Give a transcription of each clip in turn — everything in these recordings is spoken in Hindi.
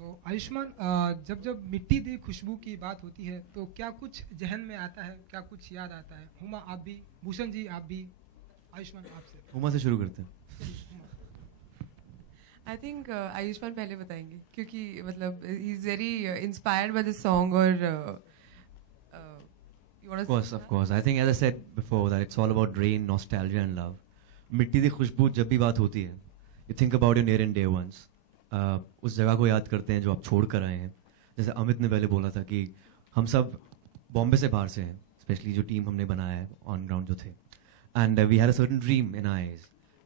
तो आयुष्मान, जब जब मिट्टी दी खुशबू की बात होती है तो क्या कुछ जहन में आता है, क्या कुछ याद आता है? हुमा आप भी, भूषण जी आप भी, आयुष्मान आपसे। हुमा से शुरू करते हैं। आई थिंक आयुष्मान पहले बताएंगे क्योंकि मतलब he is very inspired by this song और Of course. I think as I said before that it's all about rain, nostalgia and love. मिट्टी दी खुशबू जब भी बात होती है, you think about your near and dear ones. उस जगह को याद करते हैं जो आप छोड़ कर आए हैं. जैसे अमित ने पहले बोला था कि हम सब बॉम्बे से बाहर से हैं, स्पेशली जो टीम हमने बनाया है ऑन ग्राउंड जो थे. And we had a certain dream in our eyes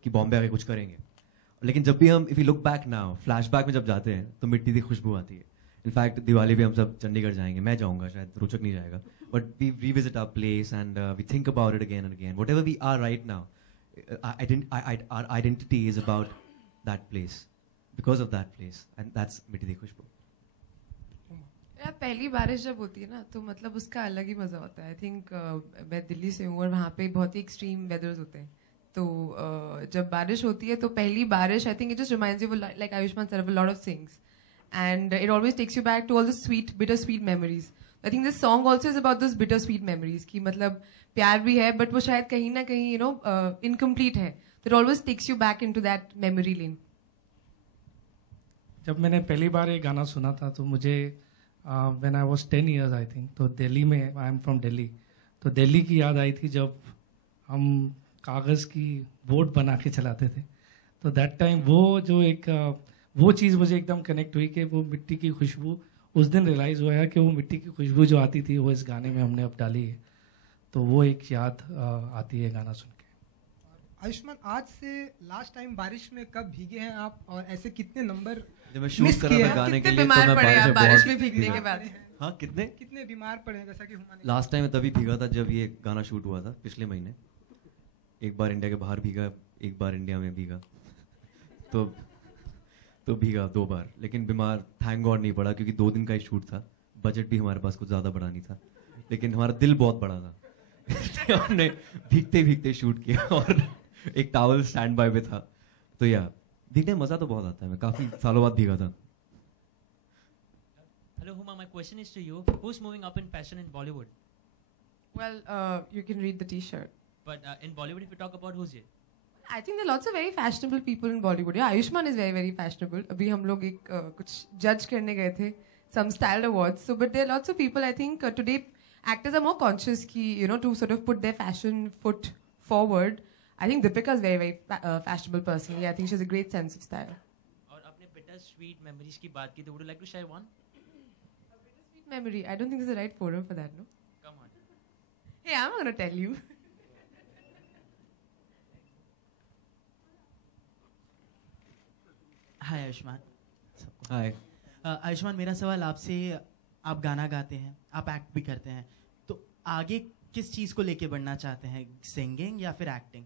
कि बॉम्बे आके कुछ करेंगे. लेकिन जब भी हम if you look back now, flashback में जब जाते हैं तो मिट्टी दी खुशबू आती है. इनफैक्ट दिवाली भी हम सब चंडीगढ़ जाएंगे, मैं जाऊंगा, शायद रोचक नहीं जाएगा, but we revisit our place and we think about it again and again. Whatever we are right now, our identity is about that place, because of that place, and that's मिट्टी दी खुशबू. यार पहली बारिश जब होती है ना तो मतलब उसका अलग ही मजा होता है. आई थिंक मैं दिल्ली से हूँ और वहाँ पे बहुत ही एक्सट्रीम वेदर्स होते हैं. तो जब बारिश होती है तो पहली बारिश I think it just reminds you like Ayushman sir of a lot of things and it always takes you back to all the sweet bittersweet memories. I think this song also is about those bittersweet memories कि मतलब प्यार भी है but वो शायद कहीं ना कहीं you know incomplete है. It always takes you back into that memory lane. जब मैंने पहली बार ये गाना सुना था तो मुझे when I was 10 years I think, तो दिल्ली में, I am from Delhi, तो दिल्ली की याद आई थी जब हम कागज़ की बोट बना के चलाते थे. तो दैट टाइम वो चीज़ मुझे एकदम कनेक्ट हुई कि वो मिट्टी की खुशबू, उस दिन रियलाइज़ हुआ कि वो मिट्टी की खुशबू जो आती थी वो इस गाने में हमने अब डाली है. तो वो एक याद आती है गाना सुन के. आयुष्मान, आज से लास्ट टाइम बारिश में कब भीगे हैं आप, और ऐसे कितने नंबर जब मैं शूट कर रहा था गाने के लिए तो मैं बारिश में भीगने के बाद कितने बीमार पड़े हैं? जैसा कि हुमा ने लास्ट टाइम तभी भीगा था जब ये गाना शूट हुआ था पिछले महीने. एक बार इंडिया के बाहर भीगा, एक बार इंडिया में भीगा, तो भीगा 2 बार. लेकिन बीमार थैंक गॉड नहीं पड़ा क्योंकि 2 दिन का ही शूट था. बजट भी हमारे पास कुछ ज़्यादा बड़ा नहीं था, लेकिन हमारा दिल बहुत बड़ा था. हमने भीगते भीगते शूट किया और एक टॉवल स्टैंड बाय पे था. तो या भीगने मज़ा तो बहुत आता है. मैं काफ़ी सालों बाद भीगा था. Hello Huma, my question is to you. Who's moving up in fashion in Bollywood? Well, you can read the T-shirt. But in Bollywood, if you talk about who's it? I think there are lots of very fashionable people in Bollywood. Yeah, Ayushmann is very, very fashionable. अभी हम लोग एक कुछ judge करने गए थे, some style awards. So, but there are lots of people. I think today actors are more conscious कि you know to sort of put their fashion foot forward. I think Deepika is very, very fashionable personally. I think she has a great sense of style. और अपने bittersweet memories की बात की तो would you like to share one? A bittersweet memory. I don't think this is the right forum for that, no? Come on. Hey, I'm not gonna tell you. हाय आयुष्मान. हाय. आयुष्मान, मेरा सवाल आपसे, आप गाना गाते हैं, आप एक्ट भी करते हैं, तो आगे किस चीज़ को लेके बढ़ना चाहते हैं, सिंगिंग या फिर एक्टिंग?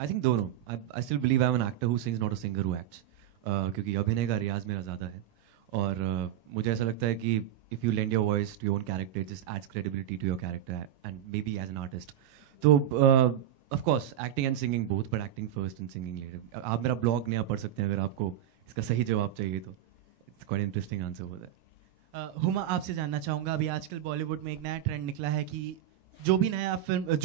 आई थिंक दोनों. I still believe I am an actor who sings, not a singer who acts. क्योंकि अभिनय का रियाज मेरा ज़्यादा है और मुझे ऐसा लगता है कि if you lend your voice to your own character, just adds credibility to your character and maybe as an artist. तो of course acting and singing both, but acting first and singing later. आप मेरा ब्लॉग नया पढ़ सकते हैं अगर आपको इसका सही जवाब चाहिए तो. इट्स क्वाइट इंटरेस्टिंग आंसर हो जाए. हुमा, आपसे जानना चाहूँगा, अभी आजकल बॉलीवुड में एक नया ट्रेंड निकला है कि जो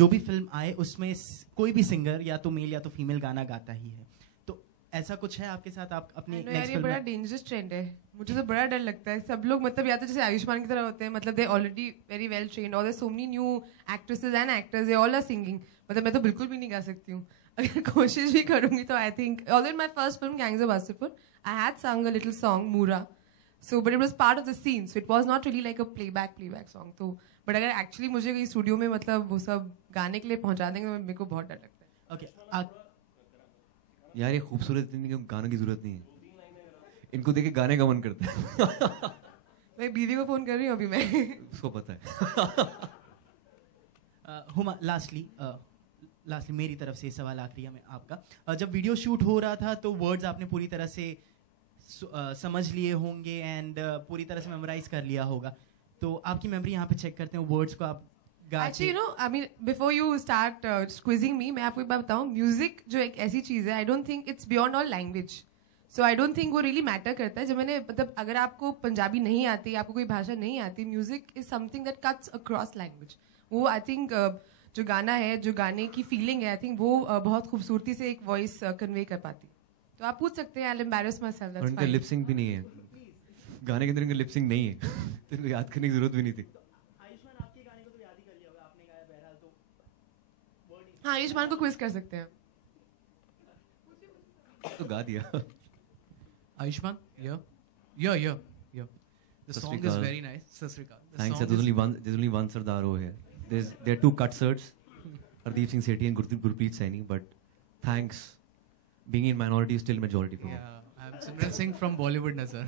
भी फिल्म आए उसमें कोई भी सिंगर या तो मेल या तो फीमेल गाना गाता ही है. तो ऐसा कुछ है आपके साथ? आप अपनी नेक्स्ट फिल्म? बड़ा डेंजरस ट्रेंड है. मुझे तो बड़ा डर लगता है. सब लोग मतलब या तो जैसे आयुष्मान की तरह होते हैं, मतलब they already very well trained, और there so many new actresses and actors, they all are singing. मतलब मैं तो बिल्कुल भी नहीं गा सकती हूँ. अगर कोशिश भी करूंगी तो I think already my first film gangs of Wasseypur, I had sung a little song, Moora. So, but it was part of the scene. So, it was not really like a playback song. तो, but अगर actually मुझे कहीं स्टूडियो में मतलब वो सब गाने के लिए पहुंचा देंगे तो मेरे को बहुत डर लगता है. Okay. यार ये खूबसूरत इतनी गाने की जरूरत नहीं है. इनको देख के गाने का मन करता है. मैं बीवी को फोन कर रही हूँ अभी मैं. उसको पता है. हुमा, लास्टली मेरी तरफ से सवाल आखिरी है आपका. जब वीडियो शूट हो रहा था तो वर्ड्स आपने पूरी तरह से समझ लिए होंगे एंड पूरी तरह से मेमोराइज कर लिया होगा. तो आपकी मेमोरी यहाँ पे चेक करते हैं, वर्ड्स को आप Actually, you know, I mean, before you start squeezing me, मैं आपको एक बात बताऊँ, म्यूजिक जो एक ऐसी चीज़ है, I don't think it's beyond all language. So I don't think वो रियली मैटर करता है. जब मैंने मतलब अगर आपको पंजाबी नहीं आती, आपको कोई भाषा नहीं आती, music is something that cuts across language. वो आई थिंक जो गाना है, जो गाने की फीलिंग है, आई थिंक वो बहुत खूबसूरती से एक वॉइस कन्वे कर पाती. तो आप पूछ सकते हैं. I will embarrass my self. और इनका लिप सिंक भी नहीं है, गाने के अंदर इनका लिप सिंक नहीं है. तो इनको याद करने की जरूरत भी नहीं थी. आयुष्मान आपके गाने को तो याद ही कर लिया होगा, आपने गाया बहरहाल, तो वर्ड ही हाँ, आयुष्मान को क्विज कर सकते हैं. तो गा दिया. Ayushman, yeah. The Sat song Sri is Akal. very nice. Sat Sri Akal. The Thanks. song There's only one Sardar here. There are two cut Sards, Hardeep Singh Sethi and Gurpreet Saini. But thanks, being in minority is still majority for me. Yeah, I'm Simran Singh from Bollywood, Nazar.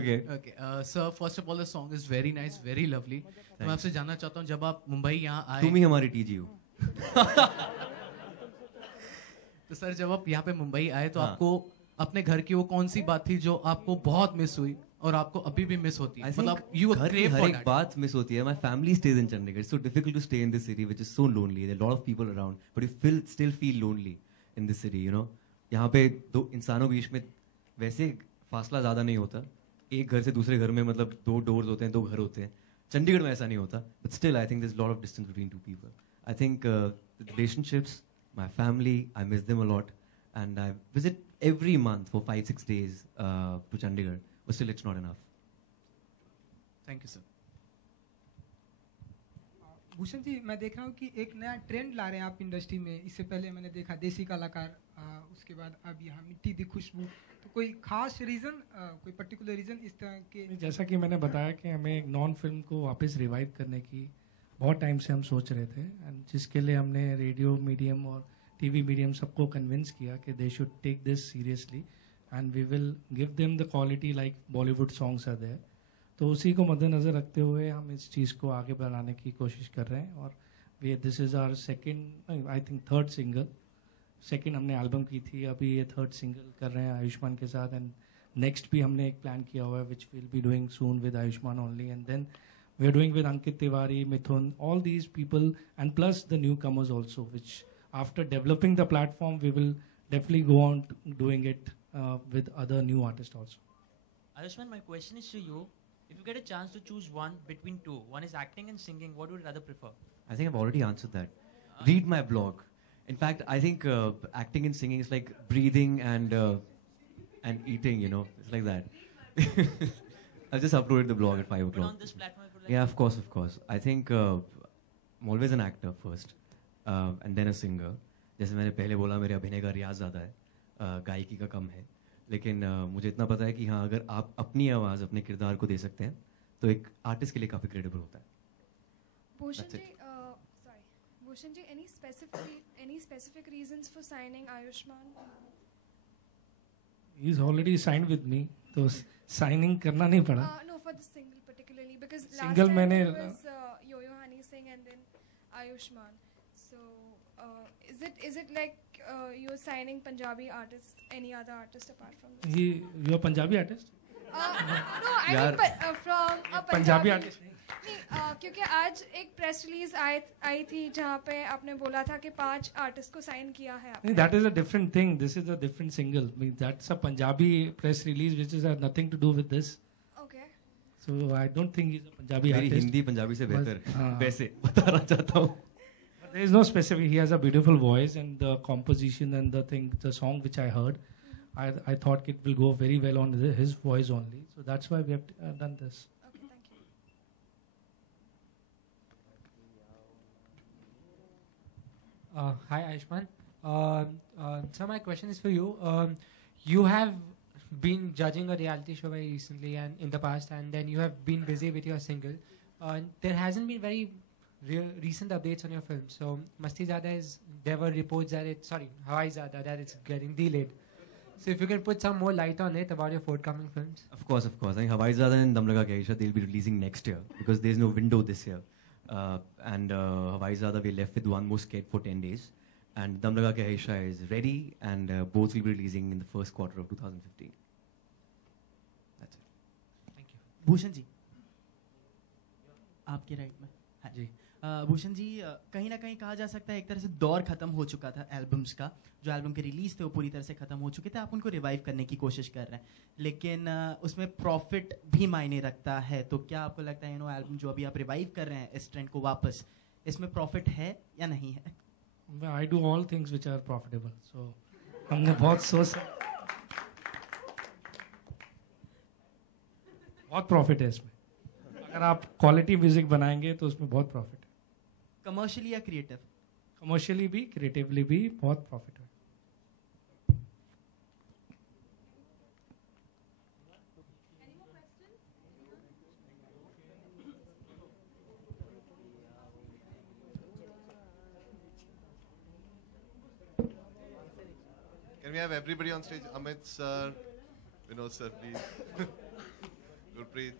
Okay. Okay, sir, first of all, the song is very nice, very lovely. मैं आपसे जानना चाहता हूँ, जब आप मुंबई यहाँ आए, तुम ही हमारी टीजी हो. तो सर जब आप यहाँ पे मुंबई आए तो हाँ. आपको अपने घर की वो कौन सी बात थी जो आपको बहुत मिस हुई और आपको अभी भी मिस होती है? I मतलब think you घर की crave हर for एक that. बात मिस होती है. My family stays in Chandigarh. It's so difficult to stay in this city, which is so lonely. There are a lot of people around, but you still feel lonely in this city. You know, यहाँ पे दो इंसानों के बीच में वैसे फासला ज्यादा नहीं होता. एक घर से दूसरे घर में मतलब 2 doors होते हैं, 2 घर होते हैं. चंडीगढ़ में ऐसा नहीं होता. But still, I think there's a lot of distance between two people. I think the relationships, my family, I miss them a lot, and I visit every month for 5-6 days to Chandigarh. But still, it's not enough. Thank you, sir. Bhushan ji, मैं देख रहा हूँ कि एक नया ट्रेंड ला रहे हैं आप इंडस्ट्री में. इससे पहले मैंने देखा देसी कलाकार, उसके बाद अब यहाँ मिट्टी दी खुशबू. तो कोई खास रीज़न, कोई पर्टिकुलर रीज़न इस तरह के? जैसा कि मैंने बताया कि हमें एक नॉन फिल्म को वापस रिवाइव करने की बहुत टाइम से हम सोच रहे थे, एंड जिसके लिए हमने रेडियो मीडियम और टीवी मीडियम सबको कन्विंस किया कि they should take this seriously and we will give them the quality like Bollywood songs are there. तो उसी को मद्देनज़र रखते हुए हम इस चीज़ को आगे बढ़ाने की कोशिश कर रहे हैं. और this is our second, I think third single. Second हमने एल्बम की थी, अभी ये थर्ड सिंगल कर रहे हैं आयुष्मान के साथ. एंड नेक्स्ट भी हमने एक प्लान किया हुआ है which will be doing soon with Ayushmann only. And then we are doing with Ankit Tiwari, Mithun, all these people, and plus the newcomers also, which after developing the platform we will definitely go on doing it with other new artists also. Ayushman, my question is to you. If you get a chance to choose one between two, one is acting and singing, what would you rather prefer? I think I've already answered that. Read my blog. In fact, I think acting and singing is like breathing and eating, you know. It's like that. I've just uploaded the blog at 5 But o'clock. on this platform, if you like, Yeah, of course. I think I'm always an actor first, and then a singer. जैसे मैंने पहले बोला, मेरे अभिनय का रियाज ज़्यादा है, गायकी का कम है. लेकिन मुझे इतना पता है कि हाँ, अगर आप अपनी आवाज़ अपने किरदार को दे सकते हैं तो एक आर्टिस्ट के लिए काफ़ी क्रेडिबल होता है. Bhushan That's ji, sorry. Bhushan ji, any specific reasons for signing Ayushman? He is already signed with me, तो signing करना नहीं पड़ा. No, for the single particularly, because Single last time मैंने it was Yo-Yo Honey Singh and then Ayushman. So is it like you're signing Punjabi artists, any other artist apart from this? You are Punjabi artist? No, I यार, mean from a Punjabi artist नहीं, क्योंकि आज एक प्रेस रिलीज आई थी जहाँ पे आपने बोला था कि 5 आर्टिस्ट को साइन किया है आपने. that is a different thing. This is a different single. I mean, that's a Punjabi press release which has nothing to do with this. Okay. So I don't think he's a Punjabi मेरी artist. हिंदी पंजाबी से बेहतर बस, हाँ. वैसे बताना चाहता हूँ. But there is no specific. He has a beautiful voice, and the composition and the song which I heard, I thought it will go very well on his voice only. So that's why we have done this. Okay, thank you. Hi, Ayushman. So my question is for you. You have been judging a reality show very recently and in the past, and then you have been busy with your single. There hasn't been very recent updates on your film. So Masti Zada there were reports that Hawai Zada, that it's getting delayed. So if you can put some more light on it about your forthcoming films. Of course. I think Hawai Zada and Dam Laga Ke Aisha, they'll be releasing next year because there's no window this year. And Hawai Zada, we're left with one more skate for 10 days. And Dam Laga Ke Aisha is ready, and both will be releasing in the first quarter of 2015. That's it. Thank you. Bhushan ji, आपके राइट में जी। भूषण जी, कहीं ना कहीं कहा जा सकता है एक तरह से दौर खत्म हो चुका था एल्बम्स का। जो एल्बम के रिलीज थे वो पूरी तरह से खत्म हो चुके थे, आप उनको रिवाइव करने की कोशिश कर रहे हैं, लेकिन उसमें प्रॉफिट भी मायने रखता है। तो क्या आपको लगता है एल्बम जो अभी आप रिवाइव कर रहे हैं इस ट्रेंड को वापस, इसमें प्रॉफिट है या नहीं है? I do all things which are profitable, so हमने बहुत प्रॉफिट है इसमें। अगर आप क्वालिटी म्यूजिक बनाएंगे तो उसमें बहुत प्रॉफिट है। कमर्शियली या क्रिएटिव? कमर्शियली भी, क्रिएटिवली भी बहुत प्रॉफिट है। Can we have everybody on stage? Amit sir, Vinod sir, please. Gurpreet.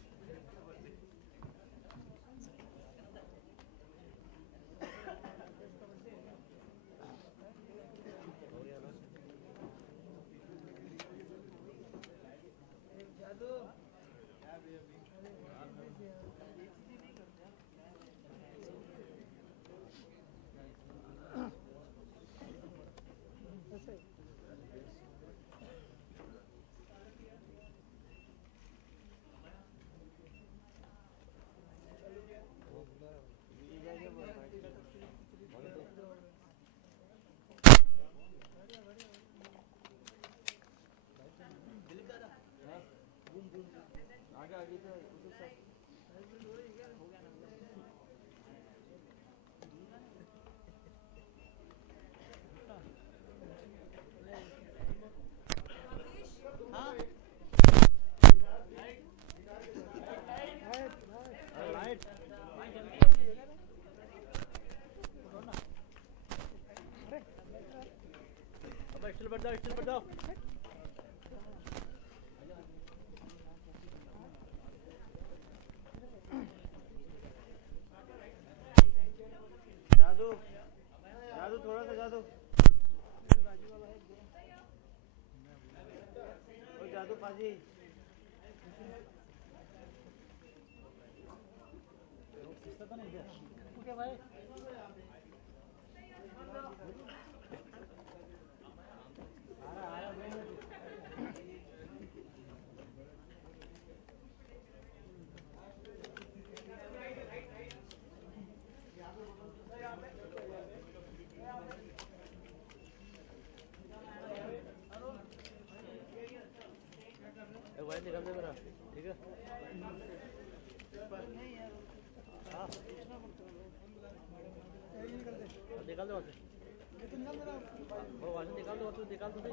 निकाल दो, निकाल दो, निकाल दो सही।